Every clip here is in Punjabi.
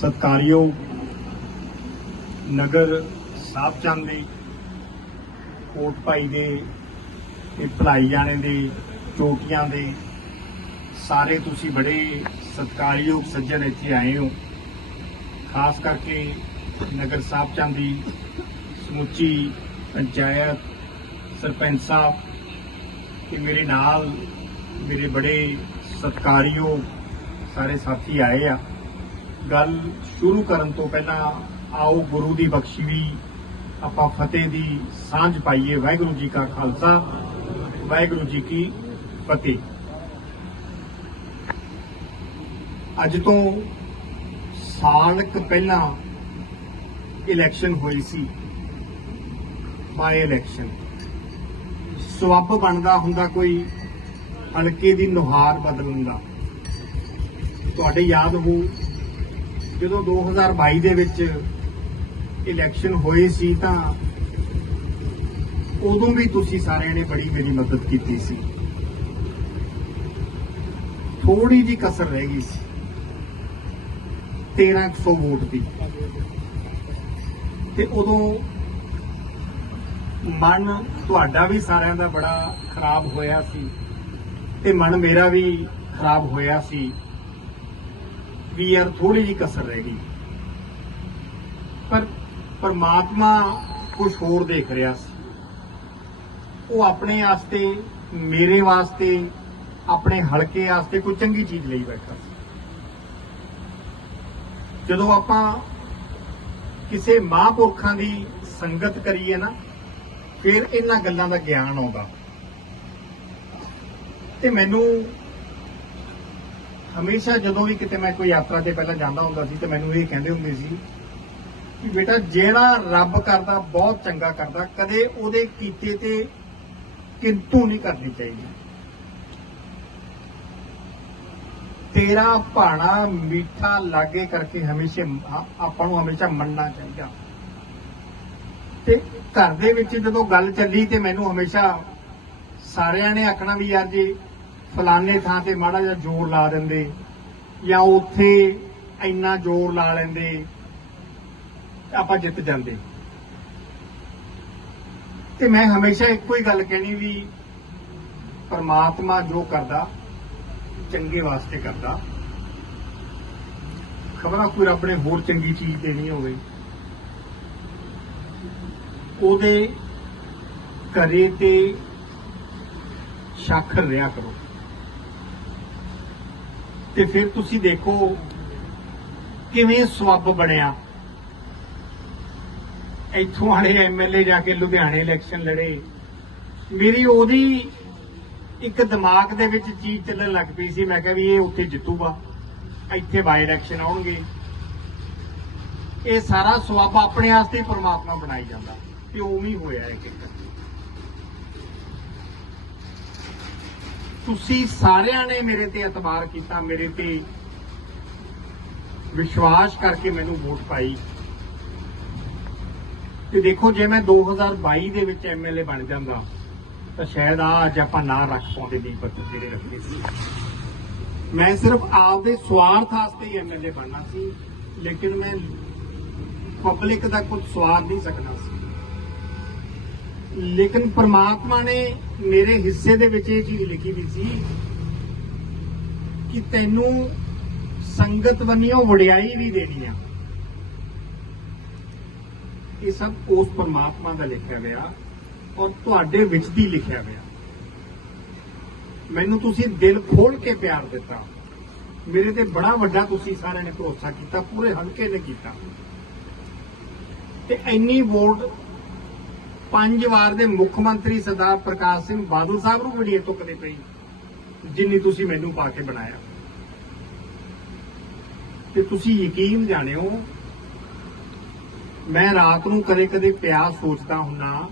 ਸਤਕਾਰਯੋਗ ਨਗਰ ਸਾਹਿਬਚੰਦ ਦੇ ਕੋਟ ਭਾਈ ਦੇ ਤੇ ਭਲਾਈ ਜਾਣੇ ਦੇ, ਚੋਟੀਆਂ ਦੇ, ਸਾਰੇ ਤੁਸੀਂ ਬੜੇ ਸਤਕਾਰਯੋਗ ਸੱਜਣ ਇੱਥੇ ਆਏ ਹੋ। ਖਾਸ ਕਰਕੇ ਨਗਰ ਸਾਹਿਬ ਚੰਦ ਦੀ ਸਮੁੱਚੀ ਪੰਚਾਇਤ ਸਰਪੰਚ ਸਾਹਿਬ ਤੇ ਮੇਰੇ ਨਾਲ ਮੇਰੇ ਬੜੇ ਸਤਕਾਰਯੋਗ ਸਾਰੇ ਸਾਥੀ ਆਏ ਆ। ਗੱਲ ਸ਼ੁਰੂ ਕਰਨ ਤੋਂ ਪਹਿਲਾਂ ਆਓ ਗੁਰੂ ਦੀ ਬਖਸ਼ੀ ਵੀ ਆਪਾਂ ਫਤਿਹ ਦੀ ਸਾਂਝ ਪਾਈਏ। ਵਾਹਿਗੁਰੂ ਜੀ ਕਾ ਖਾਲਸਾ, ਵਾਹਿਗੁਰੂ ਜੀ ਕੀ ਫਤਿਹ। ਅੱਜ ਤੋਂ ਸਾਲ ਕੁ ਪਹਿਲਾਂ ਇਲੈਕਸ਼ਨ ਹੋਈ ਸੀ ਬਾਈ ਇਲੈਕਸ਼ਨ ਸਵੱਬ ਬਣਦਾ ਹੁੰਦਾ ਕੋਈ, ਹਲਕੇ ਦੀ ਨੁਹਾਰ ਬਦਲਣ ਦਾ। ਤੁਹਾਡੇ ਯਾਦ ਹੋ ਜਦੋਂ 2022 ਦੇ ਵਿੱਚ ਇਲੈਕਸ਼ਨ ਹੋਏ ਸੀ ਤਾਂ ਉਦੋਂ ਵੀ ਤੁਸੀਂ ਸਾਰਿਆਂ ਨੇ ਬੜੀ ਮੇਰੀ ਮਦਦ ਕੀਤੀ ਸੀ। ਥੋੜੀ ਜੀ ਕਸਰ ਰਹਿ ਗਈ ਸੀ। 1300 ਵੋਟ ਦੀ। ਤੇ ਉਦੋਂ ਮਨ ਤੁਹਾਡਾ ਵੀ ਸਾਰਿਆਂ ਦਾ ਬੜਾ ਖਰਾਬ ਹੋਇਆ ਸੀ ਤੇ ਮਨ ਮੇਰਾ ਵੀ ਖਰਾਬ ਹੋਇਆ ਸੀ। ਵੀ ਯਾਰ ਥੋੜੀ ਜੀ ਕਸਰ ਰਹਿ ਗਈ। ਪਰ ਪਰਮਾਤਮਾ ਕੁਝ ਹੋਰ ਦੇਖ ਰਿਹਾ ਸੀ। ਉਹ ਆਪਣੇ ਵਾਸਤੇ ਮੇਰੇ ਵਾਸਤੇ, ਆਪਣੇ ਹਲਕੇ ਵਾਸਤੇ ਕੋਈ ਚੰਗੀ ਚੀਜ਼ ਲਈ ਬੈਠਾ ਸੀ। ਜਦੋਂ ਆਪਾਂ ਕਿਸੇ ਮਹਾਂਪੁਰਖਾਂ ਦੀ ਸੰਗਤ ਕਰੀਏ ਨਾ, ਫਿਰ ਇਹਨਾਂ ਗੱਲਾਂ ਦਾ ਗਿਆਨ ਆਉਂਦਾ। ਤੇ ਮੈਨੂੰ ਹਮੇਸ਼ਾ ਜਦੋਂ ਵੀ ਕਿਤੇ ਮੈਂ ਕੋਈ ਯਾਤਰਾ ਤੇ ਪਹਿਲਾਂ ਜਾਂਦਾ ਹੁੰਦਾ ਸੀ ਤੇ ਮੈਨੂੰ ਇਹ ਕਹਿੰਦੇ ਹੁੰਦੇ ਸੀ ਕਿ ਬੇਟਾ ਜਿਹੜਾ ਰੱਬ ਕਰਦਾ, ਬਹੁਤ ਚੰਗਾ ਕਰਦਾ, ਕਦੇ ਉਹਦੇ ਕੀਤੇ ਤੇ ਕਿੰਤੂ ਨਹੀਂ ਕਰਨੀ ਚਾਹੀਦੀ। ਤੇਰਾ ਭਾਣਾ ਮਿੱਠਾ ਲਾਗੇ ਕਰਕੇ ਹਮੇਸ਼ਾ ਆਪਾਂ ਨੂੰ ਹਮੇਸ਼ਾ ਮੰਨਣਾ ਚਾਹੀਦਾ। ਤੇ ਘਰ ਦੇ ਵਿੱਚ ਜਦੋਂ ਗੱਲ ਚੱਲੀ ਤੇ ਮੈਨੂੰ ਹਮੇਸ਼ਾ ਸਾਰਿਆਂ ਨੇ ਆਖਣਾ ਵੀ ਯਾਰ ਜੀ ਫਲਾਣੇ ਥਾਂ ਤੇ ਮਾੜਾ ਜਿਹਾ ਜ਼ੋਰ ਲਾ ਦਿੰਦੇ ਜਾਂ ਉੱਥੇ ਇੰਨਾ ਜ਼ੋਰ ਲਾ ਲੈਂਦੇ, ਆਪਾਂ ਜਿੱਤ ਜਾਂਦੇ। ਤੇ ਮੈਂ ਹਮੇਸ਼ਾ ਇੱਕੋ ਹੀ ਗੱਲ ਕਹਿਣੀ ਵੀ ਪਰਮਾਤਮਾ ਜੋ ਕਰਦਾ, ਚੰਗੇ ਵਾਸਤੇ ਕਰਦਾ। ਖਬਰਾਂ ਕੋਈ ਰੱਬ ਨੇ ਹੋਰ ਚੰਗੀ ਚੀਜ਼ ਦੇਣੀ ਹੋਵੇ। ਉਹਦੇ ਕਰੇ ਤੇ ਸ਼ਾਖਰ ਰਿਆ ਕਰੋ। ਤੇ ਫਿਰ ਤੁਸੀਂ ਦੇਖੋ ਕਿਵੇਂ ਸਵੱਬ ਬਣਿਆ। ਇੱਥੋਂ ਵਾਲੇ ਐਮਐਲਏ ਜਾ ਕੇ ਲੁਧਿਆਣੇ ਇਲੈਕਸ਼ਨ ਲੜੇ। ਮੇਰੀ ਉਹਦੀ ਇੱਕ ਦਿਮਾਗ ਦੇ ਵਿੱਚ ਚੀਜ਼ ਚੱਲਣ ਲੱਗ ਪਈ ਸੀ। ਮੈਂ ਕਿਹਾ ਵੀ ਇਹ ਉੱਥੇ ਜਿੱਤੂਗਾ। ਇੱਥੇ ਬਾਈ ਇਲੈਕਸ਼ਨ ਆਉਣਗੇ। ਇਹ ਸਾਰਾ ਸਵੱਬ ਆਪਣੇ ਵਾਸਤੇ ਹੀ ਪ੍ਰਮਾਤਮਾ ਬਣਾਈ ਜਾਂਦਾ। ਤੇ ਉਵੇਂ ਹੀ ਹੋਇਆ ਇੱਕ ਇੱਕ ਤੁਸੀਂ ਸਾਰਿਆਂ ਨੇ ਮੇਰੇ ਤੇ ਇਤਬਾਰ ਕੀਤਾ, ਮੇਰੇ ਤੇ ਵਿਸ਼ਵਾਸ ਕਰਕੇ ਮੈਨੂੰ ਵੋਟ ਪਾਈ। ਤੇ ਦੇਖੋ, ਜੇ ਮੈਂ 2022 ਦੇ ਵਿੱਚ ਐਮਐਲਏ ਬਣ ਜਾਂਦਾ, ਤਾਂ ਸ਼ਾਇਦ ਆ ਅੱਜ ਆਪਾਂ ਨਾਂ ਰੱਖ ਪਾਉਂਦੇ ਦੀਪਕ ਜਿਹੜੇ ਰੱਖਦੇ ਸੀ। ਮੈਂ ਸਿਰਫ ਆਪਦੇ ਸਵਾਰਥ ਵਾਸਤੇ ਹੀ ਐਮਐਲਏ ਬਣਨਾ ਸੀ, ਲੇਕਿਨ ਮੈਂ ਪਬਲਿਕ ਦਾ ਕੁਝ ਸਵਾਰ ਨਹੀਂ ਸਕਦਾ ਸੀ। ਲੇਕਿਨ ਪ੍ਰਮਾਤਮਾ ਨੇ ਮੇਰੇ ਹਿੱਸੇ ਦੇ ਵਿੱਚ ਇਹ ਚੀਜ਼ ਲਿਖੀ ਵੀ ਸੀ ਕਿ ਤੈਨੂੰ ਸੰਗਤ ਬੰਨਿਓ ਵਡਿਆਈ ਵੀ ਦੇਣੀ ਆ। ਇਹ ਸਭ ਉਸ ਪਰਮਾਤਮਾ ਦਾ ਲਿਖਿਆ ਗਿਆ ਔਰ ਤੁਹਾਡੇ ਵਿੱਚ ਦੀ ਲਿਖਿਆ ਗਿਆ ਮੈਨੂੰ ਤੁਸੀਂ ਦਿਲ ਖੋਲ ਕੇ ਪਿਆਰ ਦਿੱਤਾ। ਮੇਰੇ ਤੇ ਬੜਾ ਵੱਡਾ ਤੁਸੀਂ ਸਾਰਿਆਂ ਨੇ ਭਰੋਸਾ ਕੀਤਾ, ਪੂਰੇ ਹਲਕੇ ਨੇ ਕੀਤਾ। ਤੇ ਇੰਨੀ ਵੋਟ ਪੰਜ ਵਾਰ ਦੇ ਮੁੱਖ ਮੰਤਰੀ ਸਰਦਾਰ ਪ੍ਰਕਾਸ਼ ਸਿੰਘ ਬਾਦਲ ਸਾਹਿਬ ਨੂੰ ਵੀ ਨਹੀਂ ਤੁੱਕਦੇ ਪਈ, ਜਿੰਨੀ ਤੁਸੀਂ ਮੈਨੂੰ ਪਾ ਕੇ ਬਣਾਇਆ। ਤੇ ਤੁਸੀਂ ਯਕੀਨ ਜਾਣਿਓ, ਮੈਂ ਰਾਤ ਨੂੰ ਕਦੇ-ਕਦੇ ਪਿਆ ਸੋਚਦਾ ਹੁੰਨਾ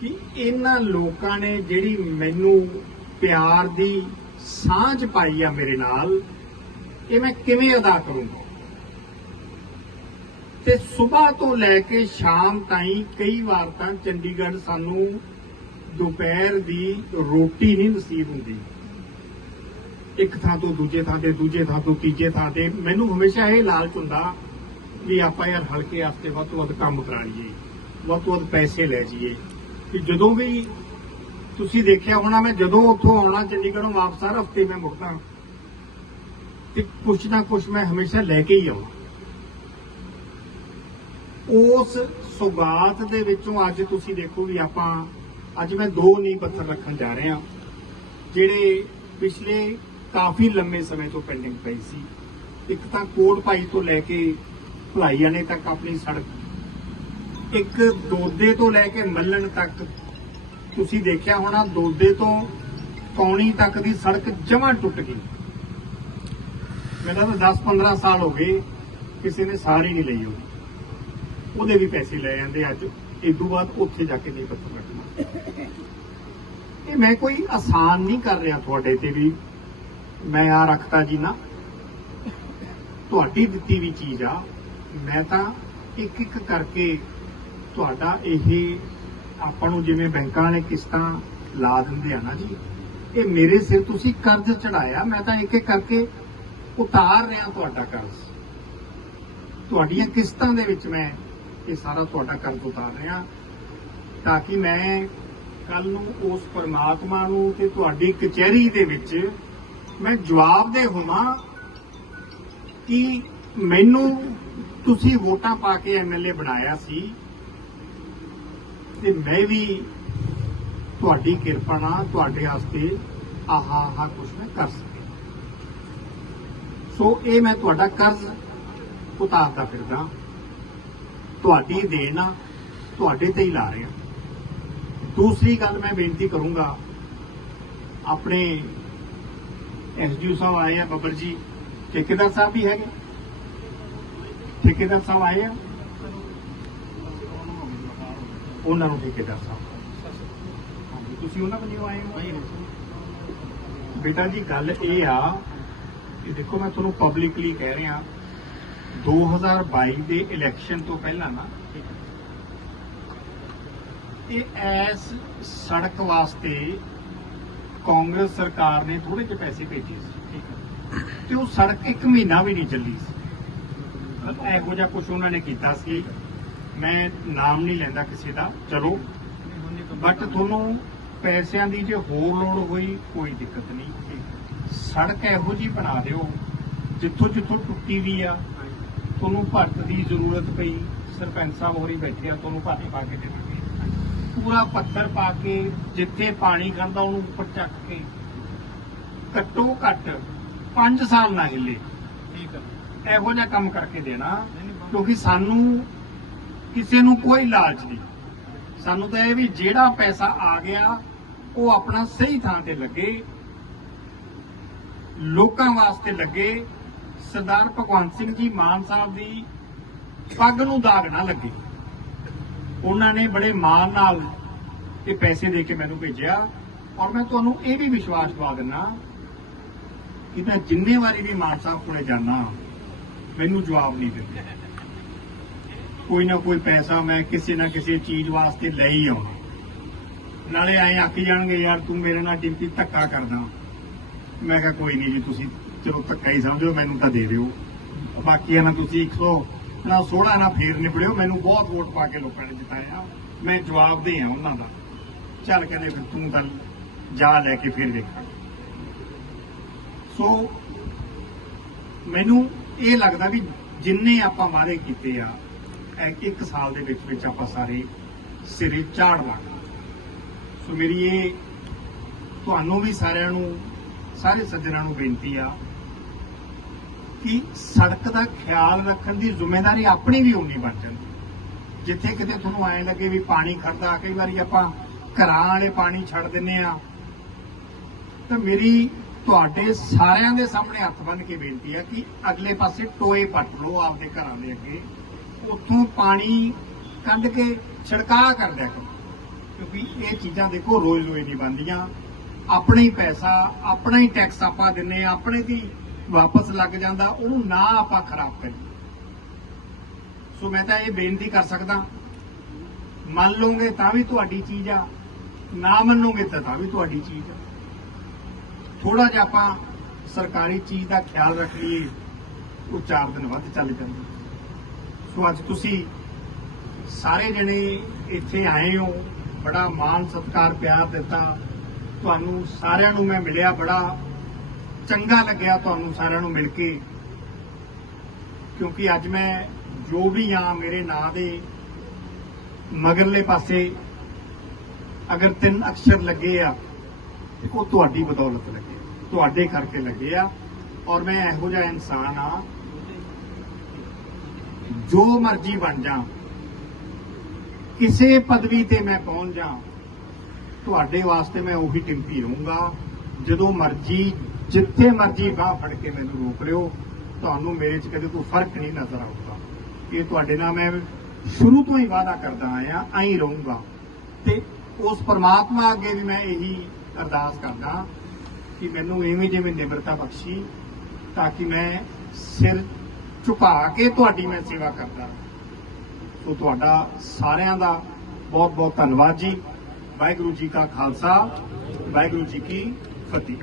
ਕਿ ਇਹਨਾਂ ਲੋਕਾਂ ਨੇ ਜਿਹੜੀ ਮੈਨੂੰ ਪਿਆਰ ਦੀ ਸਾਂਝ ਪਾਈ ਆ ਮੇਰੇ ਨਾਲ, ਇਹ ਮੈਂ ਕਿਵੇਂ ਅਦਾ ਕਰੂੰਗਾ? ਤੇ ਸਵੇਰ ਤੋਂ ਲੈ ਕੇ ਸ਼ਾਮ ਤਾਈਂ ਕਈ ਵਾਰ ਤਾਂ ਚੰਡੀਗੜ੍ਹ ਸਾਨੂੰ ਦੁਪਹਿਰ ਦੀ ਰੋਟੀ ਨਹੀਂ ਨਸੀਬ ਹੁੰਦੀ। ਇੱਕ ਥਾਂ ਤੋਂ ਦੂਜੇ ਥਾਂ ਤੇ, ਦੂਜੇ ਥਾਂ ਤੋਂ ਤੀਜੇ ਥਾਂ ਤੇ। ਮੈਨੂੰ ਹਮੇਸ਼ਾ ਇਹ ਲਾਲਚ ਹੁੰਦਾ ਵੀ ਆਪਾਂ ਯਾਰ ਹਲਕੇ ਵਾਸਤੇ ਵੱਧ ਤੋਂ ਵੱਧ ਕੰਮ ਕਰਾ ਲਈਏ, ਵੱਧ ਤੋਂ ਵੱਧ ਪੈਸੇ ਲੈ ਜਾਈਏ। ਕਿ ਜਦੋਂ ਵੀ ਤੁਸੀਂ ਦੇਖਿਆ ਹੋਣਾ, ਮੈਂ ਜਦੋਂ ਉੱਥੋਂ ਆਉਣਾ ਚੰਡੀਗੜ੍ਹੋਂ ਵਾਪਸ ਹਰ ਹਫ਼ਤੇ ਮੈਂ ਮੁੜਦਾ। ਤੇ ਕੁਝ ਨਾ ਕੁਝ ਮੈਂ ਹਮੇਸ਼ਾ ਲੈ ਕੇ ਹੀ ਆਉਣਾ। ਉਸ ਸੁਗਾਤ ਦੇ ਵਿੱਚੋਂ ਅੱਜ ਤੁਸੀਂ ਦੇਖੋ ਵੀ ਆਪਾਂ, ਅੱਜ ਮੈਂ ਦੋ ਨੀਂਹ ਪੱਥਰ ਰੱਖਣ ਜਾ ਰਿਹਾ। ਜਿਹੜੇ ਪਿਛਲੇ ਕਾਫੀ ਲੰਮੇ ਸਮੇਂ ਤੋਂ ਪੈਂਡਿੰਗ ਪਈ ਸੀ। ਇੱਕ ਤਾਂ ਕੋਟ ਭਾਈ ਤੋਂ ਲੈ ਕੇ ਭਲਾਈ ਭਲਾਈਆਣੇ ਤੱਕ ਆਪਣੀ ਸੜਕ। ਇੱਕ ਦੋਦੇ ਤੋਂ ਲੈ ਕੇ ਮੱਲਣ ਤੱਕ ਤੁਸੀਂ ਦੇਖਿਆ ਹੋਣਾ, ਦੋਦੇ ਤੋਂ ਕੌਣੀ ਤੱਕ ਦੀ ਸੜਕ ਜਮਾਂ ਟੁੱਟ ਗਈ। ਮੈਨੂੰ ਤਾਂ 10-15 ਸਾਲ ਹੋ ਗਏ, ਕਿਸੇ ਨੇ ਸਾਰੀ ਨਹੀਂ ਲਈ ਹੋਈ ਉਹਦੇ ਵੀ ਪੈਸੇ ਲੈ ਜਾਂਦੇ ਅੱਜ। ਇਦੋਂ ਬਾਅਦ ਉੱਥੇ ਜਾ ਕੇ ਨਹੀਂ ਪੱਥਰ ਰੱਖਣਾ ਇਹ ਮੈਂ ਕੋਈ ਆਸਾਨ ਨਹੀਂ ਕਰ ਰਿਹਾ ਤੁਹਾਡੇ ਤੇ ਵੀ। ਮੈਂ ਆ ਰੱਖਤਾ ਜੀ ਨਾ। ਤੁਹਾਡੀ ਦਿੱਤੀ ਵੀ ਚੀਜ਼ ਆ। ਮੈਂ ਤਾਂ ਇੱਕ ਇੱਕ ਕਰਕੇ ਤੁਹਾਡਾ ਇਹ ਆਪਾਂ ਨੂੰ ਜਿਵੇਂ ਬੈਂਕਾਂ ਨੇ ਕਿਸ਼ਤਾਂ ਲਾ ਦਿੰਦੇ ਆ ਨਾ ਜੀ। ਇਹ ਮੇਰੇ ਸਿਰ ਤੁਸੀਂ ਕਰਜ਼ ਚੜਾਇਆ। ਮੈਂ ਤਾਂ ਇੱਕ ਇੱਕ ਕਰਕੇ ਉਤਾਰ ਰਿਹਾ ਤੁਹਾਡਾ ਕਰਜ਼। ਤੁਹਾਡੀਆਂ ਕਿਸ਼ਤਾਂ ਦੇ ਵਿੱਚ ਮੈਂ ਇਹ ਸਾਰਾ ਤੁਹਾਡਾ ਕਰਜ਼ ਉਤਾਰ ਰਿਹਾ। ਤਾਂ ਕਿ ਮੈਂ ਕੱਲ ਨੂੰ ਉਸ ਪਰਮਾਤਮਾ ਨੂੰ ਤੇ ਤੁਹਾਡੀ ਕਚਹਿਰੀ ਦੇ ਵਿੱਚ ਮੈਂ ਜਵਾਬ ਦੇ ਹੋਵਾਂ ਕਿ ਮੈਨੂੰ ਤੁਸੀਂ ਵੋਟਾਂ ਪਾ ਕੇ ਐਮਐਲਏ ਬਣਾਇਆ ਸੀ ਤੇ ਮੈਂ ਵੀ ਤੁਹਾਡੀ ਕਿਰਪਾ ਨਾਲ ਤੁਹਾਡੇ ਵਾਸਤੇ ਆਹਾ ਆਹਾ ਕੁਝ ਮੈਂ ਕਰ ਸਕਿਆ। ਸੋ ਇਹ ਮੈਂ ਤੁਹਾਡਾ ਕਰਜ਼ ਉਤਾਰਦਾ ਫਿਰਦਾ। ਤੁਹਾਡੀ ਦੇਣ ਆ ਤੁਹਾਡੇ ਤੇ ਹੀ ਲਾ ਰਿਹਾ ਦੂਸਰੀ ਗੱਲ ਮੈਂ ਬੇਨਤੀ ਕਰੂੰਗਾ ਆਪਣੇ ਐਸਡੀਓ ਸਾਹਿਬ ਆਏ ਆ ਬੱਬਰ ਜੀ ਠੇਕੇਦਾਰ ਸਾਹਿਬ ਵੀ ਹੈਗੇ? ਠੇਕੇਦਾਰ ਸਾਹਿਬ ਆਏ ਆ? ਉਹਨਾਂ ਨੂੰ ਠੇਕੇਦਾਰ ਸਾਹਿਬ। ਤੁਸੀਂ ਉਹਨਾਂ ਵੱਲੋਂ ਆਏ ਹੋ? ਬੇਟਾ ਜੀ ਗੱਲ ਇਹ ਆ ਕਿ ਦੇਖੋ ਮੈਂ ਤੁਹਾਨੂੰ ਪਬਲਿਕਲੀ ਕਹਿ ਰਿਹਾ 2022 ਦੇ ਇਲੈਕਸ਼ਨ ਤੋਂ ਪਹਿਲਾਂ ਨਾ, ਇਹ ਐਸ ਸੜਕ ਵਾਸਤੇ ਕਾਂਗਰਸ ਸਰਕਾਰ ਨੇ ਥੋੜੇ ਜਿਹੇ ਪੈਸੇ ਭੇਜੇ ਸੀ ਤੇ ਉਹ ਸੜਕ ਇੱਕ ਮਹੀਨਾ ਵੀ ਨਹੀਂ ਚੱਲੀ ਸੀ। ਇਹੋ ਜਿਹਾ ਕੁਝ ਉਹਨਾਂ ਨੇ ਕੀਤਾ ਸੀ। ਮੈਂ ਨਾਮ ਨਹੀਂ ਲੈਂਦਾ ਕਿਸੇ ਦਾ, ਚਲੋ। ਬਟ ਤੁਹਾਨੂੰ ਪੈਸਿਆਂ ਦੀ ਜੇ ਹੋਰ ਲੋੜ ਹੋਈ, ਕੋਈ ਦਿੱਕਤ ਨਹੀਂ। ਸੜਕ ਇਹੋ ਜੀ ਬਣਾ ਦਿਓ ਜਿੱਥੋਂ ਜਿੱਥੋਂ ਟੁੱਟੀ ਵੀ ਆ ਤੁਹਾਨੂੰ ਭੱਟ ਦੀ ਜ਼ਰੂਰਤ ਪਈ ਸਰਪੰਚ ਸਾਹਿਬ ਹੋਰੀ ਬੈਠੇ ਆ ਤੁਹਾਨੂੰ ਭੱਟ ਪਾ ਕੇ ਦੇ ਦੇਣਗੇ ਪੂਰਾ ਪੱਥਰ ਪਾ ਕੇ ਜਿੱਥੇ ਪਾਣੀ ਖੜਦਾ ਉਹਨੂੰ ਉੱਪਰ ਚੱਕ ਕੇ ਘੱਟੋ ਘੱਟ 5 ਸਾਲ ਨਾ ਹਿੱਲੇ। ਠੀਕ ਹੈ ਇਹੋ ਜਿਹਾ ਕੰਮ ਕਰਕੇ ਦੇਣਾ ਕਿਉਂਕਿ ਸਾਨੂੰ ਕਿਸੇ ਨੂੰ ਕੋਈ ਲਾਲਚ ਨਹੀਂ। ਸਾਨੂੰ ਤਾਂ ਇਹ ਵੀ ਜਿਹੜਾ ਪੈਸਾ ਆ ਗਿਆ ਉਹ ਆਪਣਾ ਸਹੀ ਥਾਂ ਤੇ ਲੱਗੇ ਲੋਕਾਂ ਵਾਸਤੇ ਲੱਗੇ ਸਰਦਾਰ ਭਗਵੰਤ ਸਿੰਘ ਜੀ ਮਾਨ ਸਾਹਿਬ ਦੀ ਪੱਗ ਨੂੰ ਦਾਗ ਨਾ ਲੱਗੇ। ਉਹਨਾਂ ਨੇ ਬੜੇ ਮਾਣ ਨਾਲ ਇਹ ਪੈਸੇ ਦੇ ਕੇ ਮੈਨੂੰ ਭੇਜਿਆ ਔਰ ਮੈਂ ਤੁਹਾਨੂੰ ਇਹ ਵੀ ਵਿਸ਼ਵਾਸ ਦਵਾ ਦਿੰਨਾ ਕਿ ਮੈਂ ਜਿੰਨੇ ਵਾਰੀ ਵੀ ਮਾਨ ਸਾਹਿਬ ਕੋਲੇ ਜਾਣਾ ਮੈਨੂੰ ਜਵਾਬ ਨਹੀਂ ਦਿੰਦੇ। ਕੋਈ ਨਾ ਕੋਈ ਪੈਸਾ ਮੈਂ ਕਿਸੇ ਨਾ ਕਿਸੇ ਚੀਜ਼ ਵਾਸਤੇ ਲੈ ਹੀ ਆਉਣਾ। ਨਾਲੇ ਐਂ ਆਖੀ ਜਾਣਗੇ, ਯਾਰ ਤੂੰ ਮੇਰੇ ਨਾਲ ਡਿੰਪੀ ਧੱਕਾ ਕਰਦਾ। ਮੈਂ ਕਿਹਾ, ਕੋਈ ਨਹੀਂ ਜੀ, ਤੁਸੀਂ ਚਲੋ ਧੱਕਾ ਹੀ ਸਮਝੋ, ਮੈਨੂੰ ਤਾਂ ਦੇ ਦਿਓ। ਬਾਕੀਆਂ ਨਾ ਤੁਸੀਂ 100 ਨਾ 16 ਨਾ ਫੇਰ ਨਿਬੜਿਓ, ਮੈਨੂੰ ਬਹੁਤ ਵੋਟ ਪਾ ਕੇ ਲੋਕਾਂ ਨੇ ਜਿਤਾਇਆ। ਮੈਂ ਜਵਾਬ ਦੇ ਆ ਉਹਨਾਂ ਦਾ। ਚੱਲ ਕਹਿੰਦੇ ਫਿਰ ਤੂੰ ਤਾਂ ਜਾ ਲੈ ਕੇ ਫਿਰ ਦੇਖਾਂ ਸੋ ਮੈਨੂੰ ਇਹ ਲੱਗਦਾ ਵੀ ਜਿੰਨੇ ਆਪਾਂ ਵਾਅਦੇ ਕੀਤੇ ਆ ਇੱਕ ਸਾਲ ਦੇ ਵਿੱਚ ਵਿੱਚ ਆਪਾਂ ਸਾਰੇ ਸਿਰੇ ਝਾੜ ਲਾਂਗੇ। ਸੋ ਮੇਰੀ ਇਹ ਤੁਹਾਨੂੰ ਵੀ ਸਾਰਿਆਂ ਨੂੰ, ਸਾਰੇ ਸੱਜਣਾਂ ਨੂੰ ਬੇਨਤੀ ਆ ਕਿ ਸੜਕ ਦਾ ਖਿਆਲ ਰੱਖਣ ਦੀ ਜ਼ਿੰਮੇਵਾਰੀ ਆਪਣੀ ਵੀ ਉਨੀ ਬਣ ਜਾਂਦੀ। ਜਿੱਥੇ ਕਿਤੇ ਤੁਹਾਨੂੰ ਐਂ ਲੱਗੇ ਵੀ ਪਾਣੀ ਖੜਦਾ, ਕਈ ਵਾਰੀ ਆਪਾਂ ਘਰਾਂ ਵਾਲੇ ਪਾਣੀ ਛੱਡ ਦਿੰਨੇ ਆ ਤਾਂ ਮੇਰੀ ਤੁਹਾਡੇ ਸਾਰਿਆਂ ਦੇ ਸਾਹਮਣੇ ਹੱਥ ਬੰਨ ਕੇ ਬੇਨਤੀ ਹੈ ਕਿ ਅਗਲੇ ਪਾਸੇ ਟੋਏ ਪੱਟ ਲਓ ਆਪਦੇ ਘਰਾਂ ਦੇ ਅੱਗੇ। ਉੱਥੋਂ ਪਾਣੀ ਕੱਢ ਕੇ ਛਿੜਕਾਅ ਕਰ ਦਿਆ ਕਰੋ। ਕਿਉਂਕਿ ਇਹ ਚੀਜ਼ਾਂ ਦੇਖੋ ਰੋਜ਼ ਰੋਜ਼ ਨਹੀਂ ਬਣਦੀਆਂ। ਆਪਣਾ ਹੀ ਪੈਸਾ, ਆਪਣਾ ਹੀ ਟੈਕਸ ਆਪਾਂ ਦਿੰਨੇ ਆ ਆਪਣੇ ਦੀ ਵਾਪਸ ਲੱਗ ਜਾਂਦਾ, ਉਹਨੂੰ ਨਾ ਆਪਾਂ ਖਰਾਬ ਕਰੀਏ। ਸੋ ਮੈਂ ਤਾਂ ਇਹ ਬੇਨਤੀ ਕਰ ਸਕਦਾ, ਮੰਨ ਲਓਗੇ ਤਾਂ ਵੀ ਤੁਹਾਡੀ ਚੀਜ਼ ਆ, ਨਾ ਮੰਨੋਗੇ ਤਾਂ ਵੀ ਤੁਹਾਡੀ ਚੀਜ਼ ਆ। ਥੋੜਾ ਜਿਹਾ ਆਪਾਂ ਸਰਕਾਰੀ ਚੀਜ਼ ਦਾ ਖਿਆਲ ਰੱਖ ਲਈਏ, ਉਹ 4 ਦਿਨ ਵੱਧ ਚੱਲ ਜਾਂਦੀ। ਸੋ ਅੱਜ ਤੁਸੀਂ ਸਾਰੇ ਜਣੇ ਇੱਥੇ ਆਏ ਹੋ, ਬੜਾ ਮਾਣ ਸਤਿਕਾਰ ਪਿਆਰ ਦਿੱਤਾ। ਤੁਹਾਨੂੰ ਸਾਰਿਆਂ ਨੂੰ ਮੈਂ ਮਿਲਿਆ ਬੜਾ ਚੰਗਾ ਲੱਗਿਆ ਤੁਹਾਨੂੰ ਸਾਰਿਆਂ ਨੂੰ ਮਿਲ ਕੇ। ਕਿਉਂਕਿ ਅੱਜ ਮੈਂ ਜੋ ਵੀ ਆ ਮੇਰੇ ਨਾਂ ਦੇ ਮਗਰਲੇ ਪਾਸੇ ਅਗਰ ਤਿੰਨ ਅਕਸ਼ਰ ਲੱਗੇ ਆ ਤੇ ਉਹ ਤੁਹਾਡੀ ਬਦੌਲਤ ਲੱਗੇ, ਤੁਹਾਡੇ ਕਰਕੇ ਲੱਗੇ ਆ। ਔਰ ਮੈਂ ਇਹੋ ਜਿਹਾ ਇਨਸਾਨ ਆ, ਜੋ ਮਰਜ਼ੀ ਬਣ ਜਾ, ਕਿਸੇ ਪਦਵੀ ਤੇ ਮੈਂ ਪਹੁੰਚ ਜਾ, ਤੁਹਾਡੇ ਵਾਸਤੇ ਮੈਂ ਉਹੀ ਟਿੰਪੀ ਰਹੂੰਗਾ। ਜਦੋਂ ਮਰਜ਼ੀ ਜਿੱਥੇ ਮਰਜ਼ੀ ਬਾਹ ਫੜ ਕੇ ਮੈਨੂੰ ਰੋਕ ਲਿਓ। ਤੁਹਾਨੂੰ ਮੇਰੇ 'ਚ ਕਦੇ ਕੋਈ ਫ਼ਰਕ ਨਹੀਂ ਨਜ਼ਰ ਆਊਗਾ। ਇਹ ਤੁਹਾਡੇ ਨਾਲ ਮੈਂ ਸ਼ੁਰੂ ਤੋਂ ਹੀ ਵਾਅਦਾ ਕਰਦਾ ਆਇਆ ਆਈ ਰਹੂੰਗਾ। ਤੇ ਉਸ ਪਰਮਾਤਮਾ ਅੱਗੇ ਵੀ ਮੈਂ ਇਹੀ ਅਰਦਾਸ ਕਰਦਾ ਕਿ ਮੈਨੂੰ ਇਵੇਂ ਜਿਵੇਂ ਨਿਮਰਤਾ ਬਖਸ਼ੀ, ਤਾਂ ਕਿ ਮੈਂ ਸਿਰ ਝੁਕਾ ਕੇ ਤੁਹਾਡੀ ਮੈਂ ਸੇਵਾ ਕਰਦਾ। ਸੋ ਤੁਹਾਡਾ ਸਾਰਿਆਂ ਦਾ ਬਹੁਤ ਬਹੁਤ ਧੰਨਵਾਦ ਜੀ। ਵਾਹਿਗੁਰੂ ਜੀ ਕਾ ਖਾਲਸਾ, ਵਾਹਿਗੁਰੂ ਜੀ ਕੀ ਫਤਿਹ।